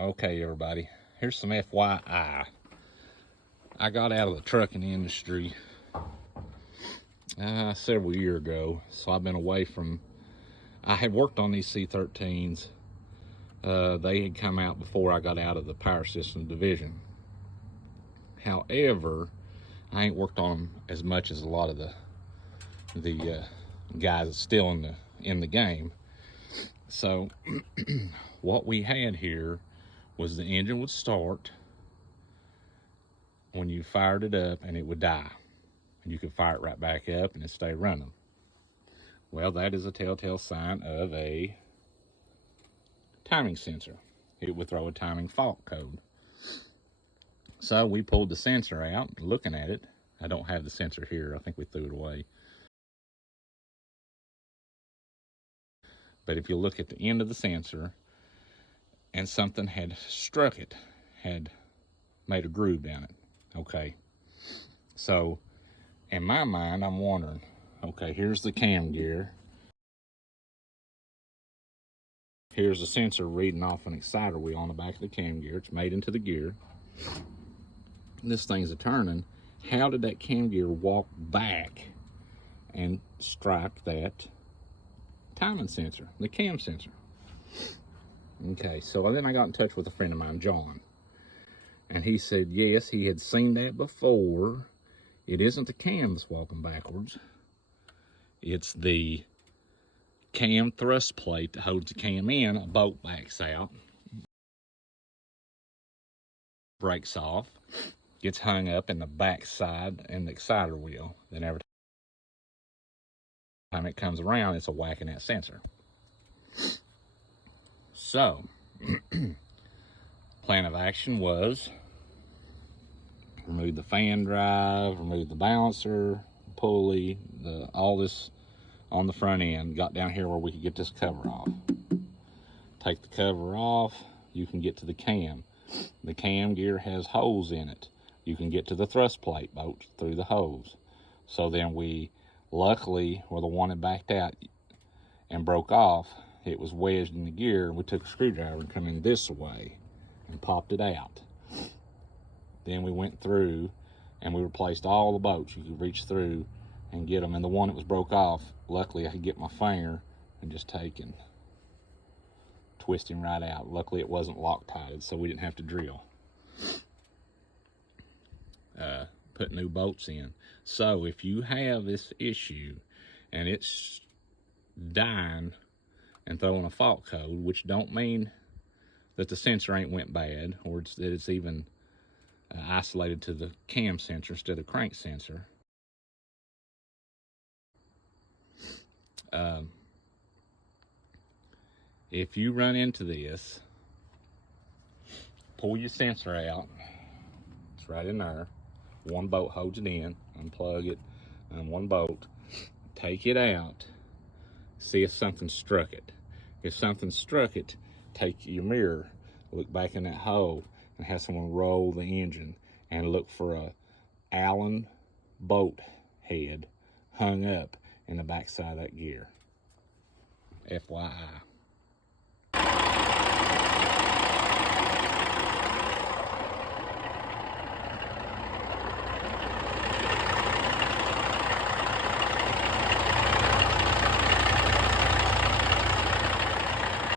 Okay, everybody, here's some FYI. I got out of the trucking industry several years ago, so I've been away from. I had worked on these C-13s. They had come out before I got out of the power system division. However, I ain't worked on them as much as a lot of the guys that's still in the game. So what we had here was the engine would start when you fired it up and it would die. And you could fire it right back up and it'd stay running. Well, that is a telltale sign of a timing sensor. It would throw a timing fault code. So we pulled the sensor out, looking at it. I don't have the sensor here. I think we threw it away. But if you look at the end of the sensor, and something had struck it, had made a groove down it. Okay. So in my mind, I'm wondering, okay, here's the cam gear. Here's the sensor reading off an exciter wheel on the back of the cam gear. It's made into the gear. This thing's a turning. How did that cam gear walk back and strike that timing sensor, the cam sensor? Okay, so then I got in touch with a friend of mine, John. And he said, yes, he had seen that before. It isn't the cams walking backwards. It's the cam thrust plate that holds the cam in. A bolt backs out, breaks off, gets hung up in the back side and the exciter wheel. Then every time it comes around, it's a whacking that sensor. So, plan of action was remove the fan drive, remove the balancer, pulley, all this on the front end. Got down here where we could get this cover off. Take the cover off, you can get to the cam. The cam gear has holes in it. You can get to the thrust plate bolts through the hose. So then we, luckily, where the one had backed out and broke off, it was wedged in the gear, and we took a screwdriver and come in this way and popped it out. Then we went through and we replaced all the bolts. You could reach through and get them. And the one that was broke off, luckily I could get my finger and just take and twist him right out. Luckily it wasn't Loctited, so we didn't have to drill. Put new bolts in. So if you have this issue and it's dying and throwing a fault code, which don't mean that the sensor ain't went bad, or that it's even isolated to the cam sensor instead of crank sensor. If you run into this, pull your sensor out. It's right in there. One bolt holds it in. Unplug it, and one bolt. Take it out. See if something struck it. If something struck it, take your mirror, look back in that hole, and have someone roll the engine and look for a Allen bolt head hung up in the back side of that gear. FYI.